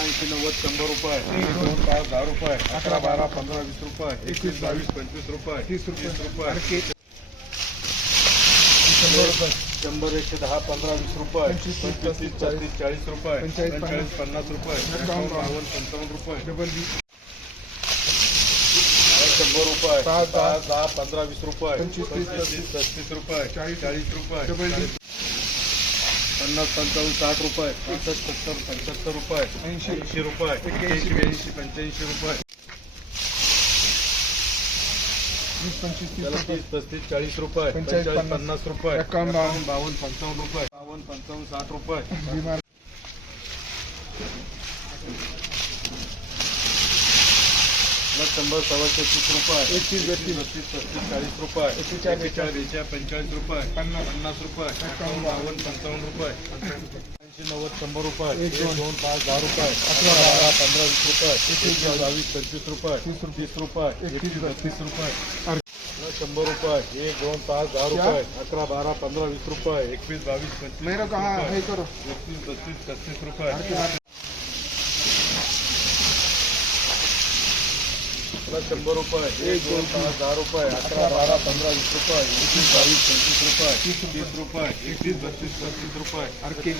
ऐंशी नव्वद शंभर रुपये दोन पाच दहा रुपये अकरा बारा पंधरा वीस रुपये एकवीस बावीस पंचवीस रुपये तीस रुपये रुपये. शंभर रुपये. शंभर एकशे दहा पंधरा वीस रुपये. पंचवीस, पस्तीस चाळीस रुपये. पंचेचाळीस, पन्नास. रुपये. बावन्न. पंचावन्न रुपये. डबल बी शंभर रुपये. दहा, दहा. पंधरा वीस रुपये. पंचवीस, तीस, पस्तीस. रुपये. चाळीस, चाळीस रुपये. पन्नास पंचावन्न साठ रुपये. पासष्ट सत्तर पंच्याहत्तर रुपये. ऐंशी. ऐंशी रुपये. एक्क्याऐंशी. ब्याऐंशी पंच्याऐंशी रुपये. वीस पंचवीस तीस त्याला रुपये. तीस पस्तीस चाळीस रुपये. पंचेचाळीस पन्नास. पन्नास रुपये. एकावन्न, बावन्न. बावन्न पंचावन्न रुपये. बावन्न पंचावन्न साठ रुपये. त्याला शंभर सव्वाशे रुपये. एकतीस, बत्तीस. बत्तीस पस्तीस चाळीस रुपये. एकेचाळीस, बेचाळीस पंचेचाळीस रुपये. पन्नास. पन्नास रुपये. एकावन्न बावन्न पंचावन्न रुपये. ऐंशी नव्वद शंभर रुपये. एक, दोन. पाच दहा रुपये. अकरा. बारा पंधरा वीस रुपये. एकवीस बावीस पंचवीस रुपये. तीस. तीस रुपये. एकतीस, बत्तीस रुपये. शंभर रुपये. एक दोन पाच दहा रुपये. अकरा बारा पंधरा वीस रुपये. एकवीस बावीस पंचवीस हाँ. है एकतीस बत्तीस पस्तीस रुपये. शंभर रुपये, एक दो पाच हज़ार रुपये अकरा बारा पंधरा वीस रुपये एकवीस बावीस पंचवीस रुपये, तीस रुपये एकतीस बत्तीस, पच्चीस रुपये की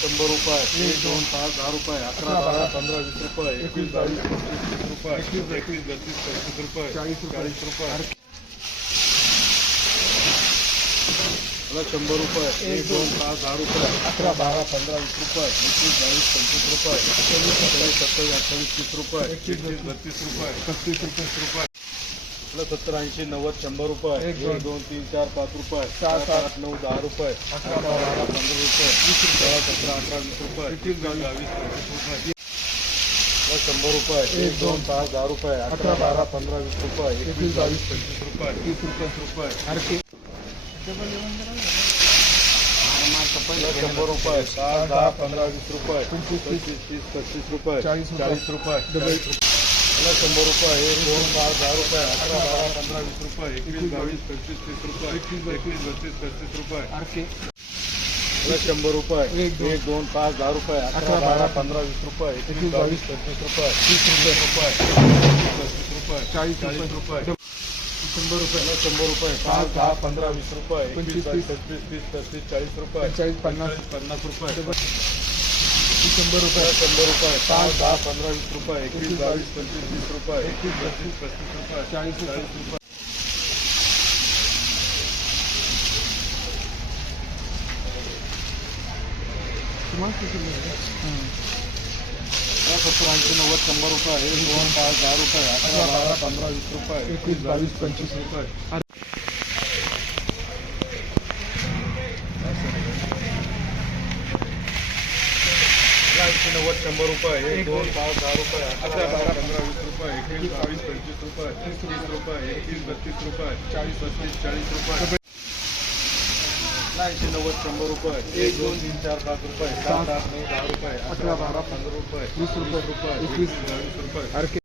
शंबर रुपये, एक दो पाच दहा रुपये अकरा बारा पंधरा वीस रुपये एकवीस बावीस पंचवीस तीस रुपये एकवीस बत्तीस पस्तीस रुपये चाळीस. चाळीस रुपये त्याला शंभर रुपये एक दोन पाच दहा रुपये. अकरा बारा पंधरा वीस रुपये. एकवीस बावीस पंचवीस रुपये. सत्तावीस. सत्तावीस अठ्ठावीस तीस रुपये. एकतीस बत्तीस. रुपये. पस्तीस रुपये रुपये. आपलं सत्तर ऐंशी नव्वद शंभर रुपये. एक, दोन. तीन चार पाच रुपये. सात. आठ नऊ दहा रुपये. अकरा बारा पंधरा. रुपये. वीस रुपये. सोळा सतरा अठरा वीस रुपये. एकवीस, बावीस. पंचवीस रुपये. शंभर रुपये. एक दोन पाच दहा रुपये. अकरा बारा. पंधरा वीस रुपये. एकवीस बावीस. पंचवीस रुपये. तीस रुपये रुपये. शंभर रुपये सहा दहा पंधरा वीस रुपये पंचवीस, तीस. पस्तीस रुपये चाळीस रुपये. चाळीस रुपये डबल. शंभर रुपये एक दोन पाच दहा रुपये अकरा बारा पंधरा वीस रुपये एकवीस बावीस पंचवीस तीस रुपये एकवीस एकवीस बत्तीस पस्तीस रुपये हर मला शंभर रुपये एक, दोन. पाच दहा रुपये अकरा बारा पंधरा वीस रुपये एकवीस बावीस पस्तीस रुपये तीस रुपये रुपये पस्तीस रुपये चाळीस चाळीस रुपये. शंभर रुपये शंभर रुपये. पाच दहा पंधरा वीस रुपये. पंचवीस, तीस. पंचवीस तीस पस्तीस चाळीस रुपये. पंचेचाळीस, पन्नास. पन्नास रुपये. शंभर. रुपये. शंभर रुपये. पाच दहा पंधरा वीस रुपये. एकवीस बावीस पंचवीस तीस रुपये. एकवीस बत्तीस पस्तीस रुपये. चाळीस. चाळीस रुपये. मग किती हं. सत्तर ऐंशी नव्वद शंभर रुपये एक दोन पाच दहा रुपये अकरा बारा पंधरा वीस रुपये एकवीस बावीस पंचवीस रुपये नव्वद शंभर रुपये एक दोन पाच दहा रुपये अकरा बारा पंधरा वीस रुपये एकवीस बावीस पंचवीस रुपये तीस तीस रुपये एकवीस बत्तीस रुपये चाळीस पस्तीस चाळीस रुपये ऐंशी नव्वद शंभर रुपये. एक दोन तीन चार पाच रुपये. सात आठ नऊ दहा रुपये. अकरा बारा पंधरा रुपये. वीस रुपये. रुपये. एकवीस. एकवीस बावीस रुपये.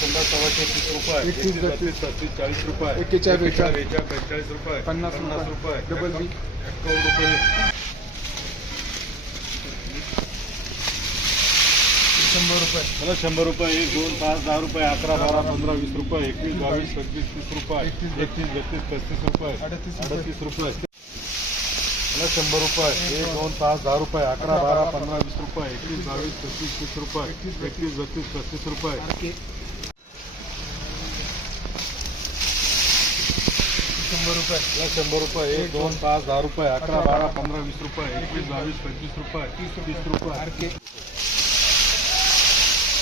शंभर सव्वाशे तीस रुपये. एकवीस, एकवीस बत्तीस. पस्तीस चाळीस रुपये. बेचाळीस. रुपये. पन्नास पन्नास रुपये. रुपये डबल एकावन्न रुपये. शंभर रुपये. मला शंभर रुपये एक दोन पाच दहा रुपये अकरा बारा पंधरा वीस रुपये एकवीस बावीस पंचवीस तीस रुपये एकतीस, बत्तीस. पस्तीस रुपये अडतीस रुपये. मला शंभर रुपये एक दोन पाच दहा रुपये अकरा बारा पंधरा. वीस रुपये एकवीस बावीस पस्तीस तीस रुपये एकतीस बत्तीस. पस्तीस रुपये. शंभर रुपये. मला शंभर रुपये एक दोन पाच दहा रुपये अकरा बारा पंधरा वीस रुपये एकवीस बावीस पंचवीस रुपये तीस तीस रुपये.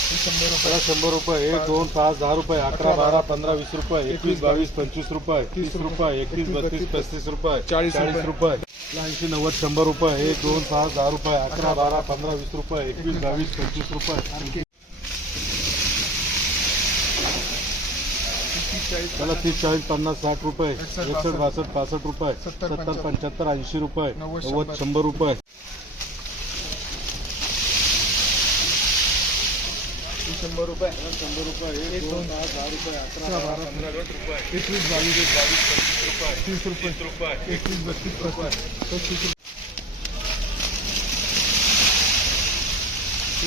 शंभर रुपये. शंभर रुपये एक दोन पाच दहा रुपये अकरा बारा पंधरा वीस रुपये एकवीस बावीस पंचवीस रुपये तीस रुपये. एकवीस बत्तीस पस्तीस रुपये चाळीस चाळीस रुपये. ऐंशी नव्वद शंभर रुपये एक दोन पाच दहा रुपये अकरा बारा पंधरा वीस रुपये एकवीस बावीस पंचवीस रुपये. मला तीस चाळीस पन्नास साठ रुपये एकसष्ट बासष्ट. पासष्ट रुपये सत्तर, पंच्याहत्तर ऐंशी रुपये नव्वद. शंभर रुपये. शंभर रुपये। शंभर रुपये एक दोन। दहा रुपये अकरा अकरा, बारा बारा, पंधरा रुपये। एकवीस बावीस बावीस पंचवीस रुपये। तीस रुपये। रुपये। एकवीस बत्तीस रुपये पस्तीस रुपये।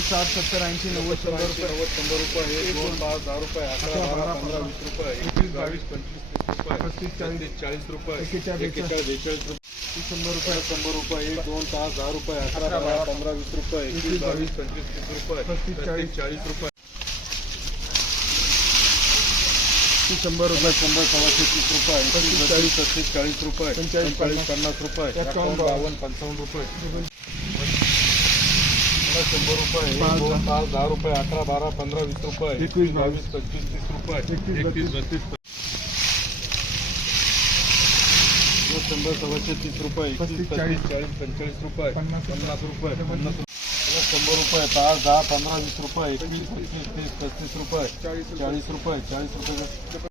साठ सत्तर ऐंशी नव्वद शंभर रुपये नव्वद शंभर रुपये एक दोन पाच दहा रुपये अकरा बारा पंधरा वीस रुपये। एकवीस बावीस पंचवीस तीस रुपये। पस्तीस, चाळीस, चाळीस रुपये। बेचाळीस। रुपये। शंभर रुपये। शंभर रुपये एक दोन पाच दहा रुपये अकरा बारा पंधरा वीस रुपये। एकवीस बावीस पंचवीस तीस रुपये। पस्तीस, चाळीस, चाळीस रुपये। शंभर रुपये. शंभर सव्वाशे तीस रुपये. एकवीस चाळीस, पस्तीस चाळीस रुपये. पंचेचाळीस, पंचेचाळीस पन्नास. रुपये. एकावन्न, बावन्न पंचावन्न रुपये. शंभर रुपये. दोन. पाच दहा. रुपये. अकरा बारा पंधरा वीस रुपये. एकवीस, बावीस. पंचवीस तीस रुपये. एकतीस, बत्तीस. शंभर सव्वाशे तीस रुपये. एकतीस चाळीस, चाळीस पंचेचाळीस रुपये. पन्नास, पन्नास रुपये. पन्नास शंभर रुपये पाच दहा पंधरा वीस रुपये एकवीस तीस तीस पस्तीस रुपये चाळीस रुपये. चाळीस रुपये चाळीस रुपये